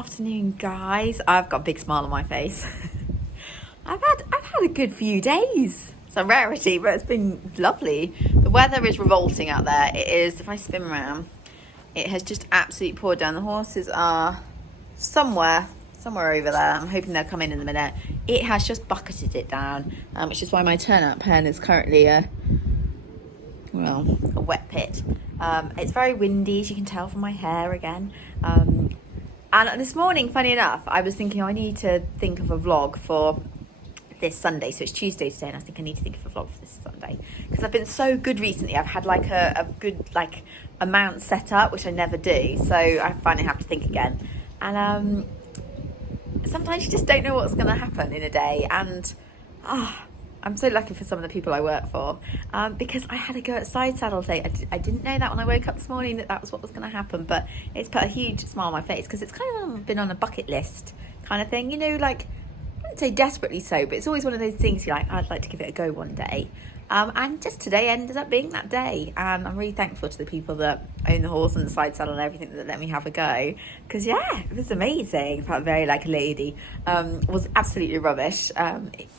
afternoon, guys. I've got a big smile on my face. I've had a good few days. It's a rarity, but it's been lovely. The weather is revolting out there. It is. If I spin around, it has just absolutely poured down. The horses are somewhere over there. I'm hoping they'll come in a minute. It has just bucketed it down, which is why my turnout pen is currently a wet pit. It's very windy, as you can tell from my hair again. And this morning, funny enough, I was thinking I need to think of a vlog for this Sunday. So it's Tuesday today, and I think I need to think of a vlog for this Sunday because I've been so good recently. I've had like a good amount set up, which I never do. So I finally have to think again. And sometimes you just don't know what's going to happen in a day. And I'm so lucky for some of the people I work for because I had to go at sidesaddle today. I didn't know that when I woke up this morning that was what was going to happen, but it's put a huge smile on my face because it's kind of been on a bucket list kind of thing, like, I wouldn't say desperately so, but it's always one of those things you're like, I'd like to give it a go one day. And just today ended up being that day, and I'm really thankful to the people that own the horse and the side saddle and everything that let me have a go, because it was amazing. I felt very like a lady. Was absolutely rubbish.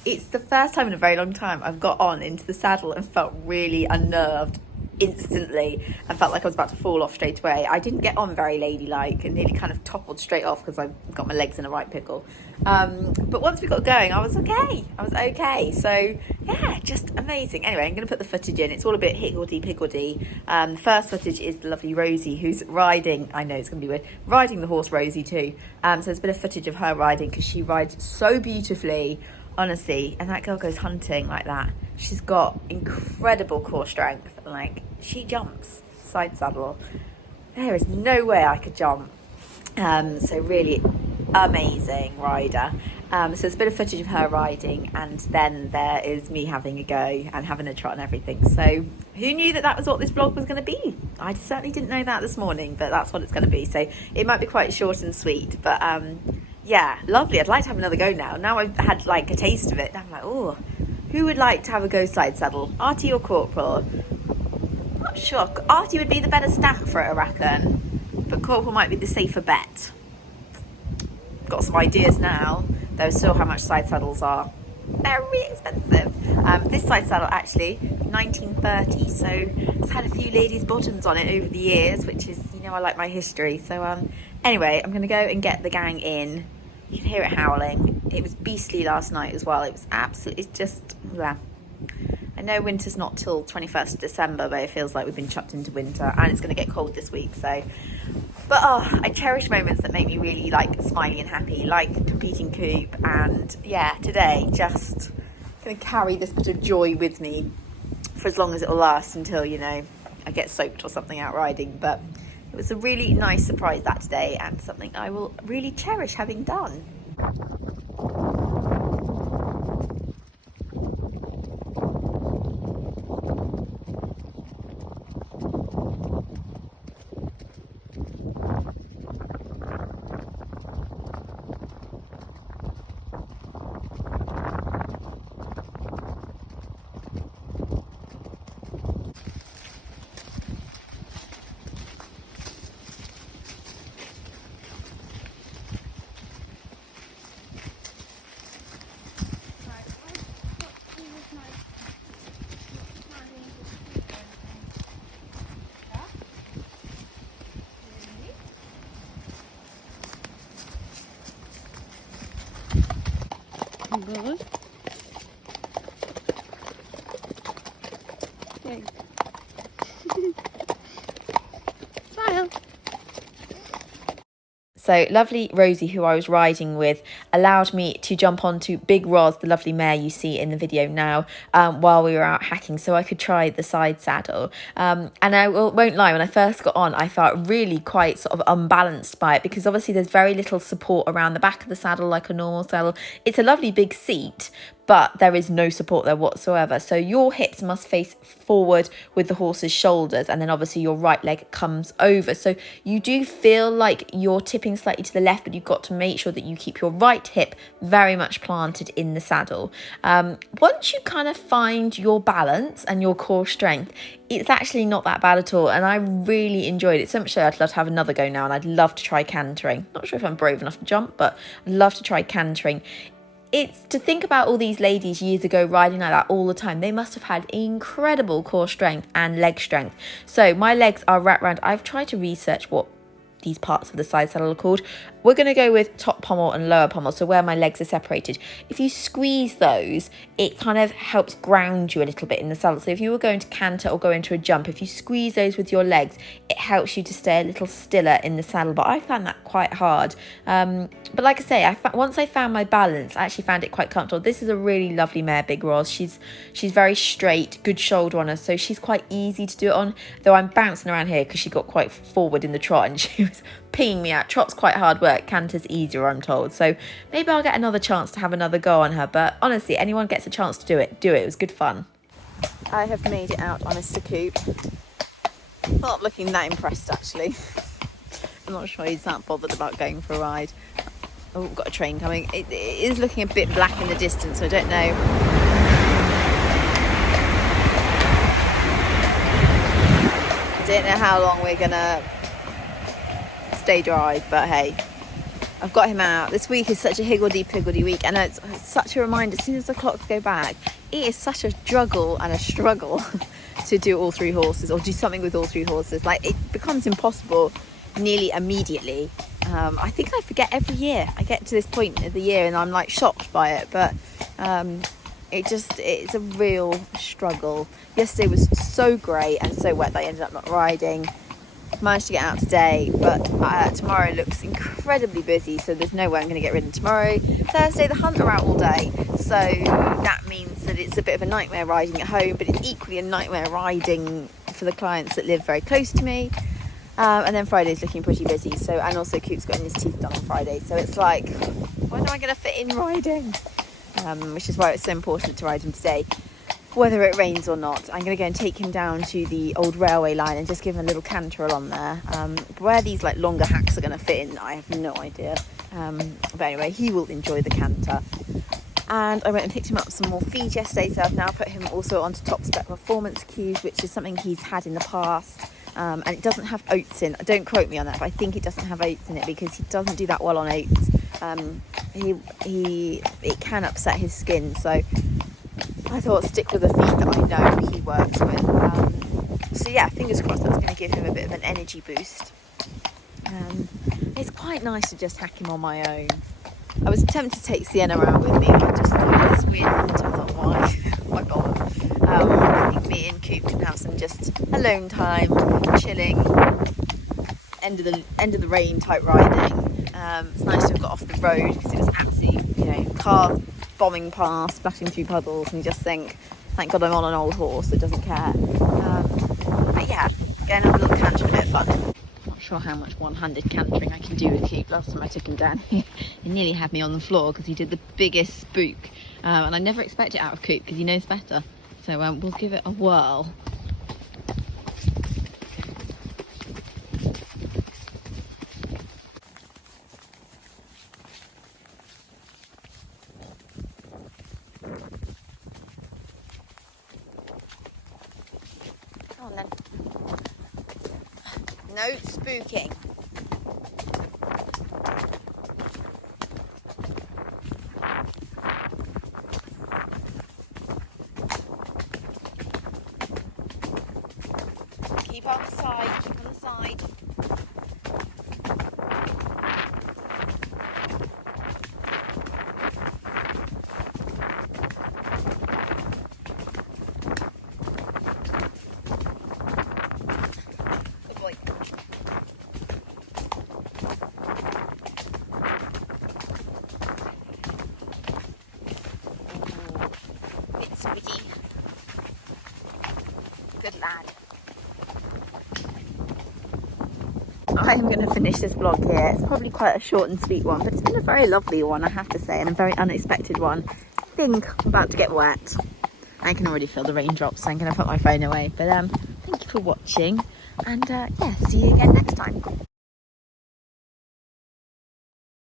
It's the first time in a very long time I've got on into the saddle and felt really unnerved instantly. I felt like I was about to fall off straight away. I didn't get on very ladylike and nearly kind of toppled straight off because I've got my legs in a right pickle. But once we got going, I was okay. So yeah, just amazing. Anyway, I'm going to put the footage in. It's all a bit higgledy-piggledy. The first footage is the lovely Rosie, who's riding, I know it's going to be weird, riding the horse Rosie too. So there's a bit of footage of her riding because she rides so beautifully, honestly, and that girl goes hunting like that. She's got incredible core strength. Like, she jumps side saddle. There is no way I could jump. So really amazing rider. So there's a bit of footage of her riding, and then there is me having a go and having a trot and everything. So who knew that was what this vlog was going to be? I certainly didn't know that this morning, but that's what it's going to be. So it might be quite short and sweet, but yeah, lovely. I'd like to have another go now. Now I've had like a taste of it. I'm like, oh, who would like to have a go side saddle? Artie or Corporal? Not sure. Artie would be the better stamp for it, I reckon. But Corporal might be the safer bet. Got some ideas now, though still how much side saddles are. Very expensive. This side saddle actually, 1930, so it's had a few ladies' bottoms on it over the years, which is, I like my history. So anyway, I'm going to go and get the gang in. You can hear it howling. It was beastly last night as well. It was absolutely, it's just, yeah. I know winter's not till 21st of December, but it feels like we've been chucked into winter, and it's going to get cold this week. So, but I cherish moments that make me really like smiley and happy, like competing coop, and yeah, today just going to carry this bit of joy with me for as long as it will last until I get soaked or something out riding. But it was a really nice surprise that today, and something I will really cherish having done. Good. Okay. Smile. So lovely Rosie, who I was riding with, allowed me to jump onto Big Roz, the lovely mare you see in the video now, while we were out hacking, so I could try the side saddle. And I won't lie, when I first got on, I felt really quite sort of unbalanced by it, because obviously there's very little support around the back of the saddle like a normal saddle. It's a lovely big seat, but there is no support there whatsoever. So your hips must face forward with the horse's shoulders, and then obviously your right leg comes over. So you do feel like you're tipping slightly to the left, but you've got to make sure that you keep your right hip very much planted in the saddle. Once you kind of find your balance and your core strength, it's actually not that bad at all, and I really enjoyed it so much so I'd love to have another go now, and I'd love to try cantering. Not sure if I'm brave enough to jump, but I'd love to try cantering. It's to think about all these ladies years ago riding like that all the time. They must have had incredible core strength and leg strength. So my legs are wrapped around. I've tried to research what these parts of the side saddle are called. We're going to go with top pommel and lower pommel, so where my legs are separated. If you squeeze those, it kind of helps ground you a little bit in the saddle. So if you were going to canter or go into a jump, if you squeeze those with your legs, it helps you to stay a little stiller in the saddle. But I found that quite hard. But like I say, once I found my balance, I actually found it quite comfortable. This is a really lovely mare, Big Roz. She's very straight, good shoulder on her, so she's quite easy to do it on. Though I'm bouncing around here because she got quite forward in the trot and she was pinging me out. Trot's quite hard work, canter's easier, I'm told. So maybe I'll get another chance to have another go on her. But honestly, anyone gets a chance to do it. It was good fun. I have made it out on Mr. Coop. Not looking that impressed, actually. I'm not sure he's that bothered about going for a ride. Oh, we've got a train coming. It is looking a bit black in the distance, so I don't know. I don't know how long we're gonna stay dry, but hey, I've got him out. This week is such a higgledy-piggledy week, and it's such a reminder. As soon as the clocks go back, it is such a struggle to do all three horses, or do something with all three horses. Like, it becomes impossible nearly immediately. I think I forget every year. I get to this point of the year and I'm like shocked by it, but it's a real struggle. Yesterday was so great and so wet that I ended up not riding. Managed to get out today, but tomorrow looks incredibly busy, so there's no way I'm going to get ridden tomorrow. Thursday the hunt are out all day, so that means that it's a bit of a nightmare riding at home, but it's equally a nightmare riding for the clients that live very close to me. And then Friday's looking pretty busy, so, and also Coop's getting his teeth done on Friday, so it's like, when am I going to fit in riding? Which is why it's so important to ride him today, whether it rains or not. I'm going to go and take him down to the old railway line and just give him a little canter along there. Where these like longer hacks are going to fit in, I have no idea. But anyway, he will enjoy the canter. And I went and picked him up some more feed yesterday, so I've now put him also onto top spec performance cues, which is something he's had in the past. And it doesn't have oats in. Don't quote me on that, but I think it doesn't have oats in it because he doesn't do that well on oats. It can upset his skin, so I thought stick with the feed that I know he works with. So yeah, fingers crossed that's going to give him a bit of an energy boost. It's quite nice to just hack him on my own. I was tempted to take Sienna around with me, but I just thought this wind, I thought why bother? I think me and Coop can have some just alone time, chilling, end of the rain type riding. It's nice to have got off the road because it was absolutely, cars bombing past, splashing through puddles, and you just think, thank God I'm on an old horse that doesn't care. But yeah, go and have a little canter and a bit of fun. Not sure how much one-handed cantering I can do with Coop. Last time I took him down, he nearly had me on the floor because he did the biggest spook, and I never expect it out of Coop because he knows better. So we'll give it a whirl. Come on then. No spooking. Keep on the side, keep on the side. Good boy. Bit sweaty. Good lad. I'm going to finish this vlog here. It's probably quite a short and sweet one, but it's been a very lovely one, I have to say, and a very unexpected one. I think I'm about to get wet. I can already feel the raindrops, so I'm going to put my phone away. But thank you for watching, and yeah, see you again next time.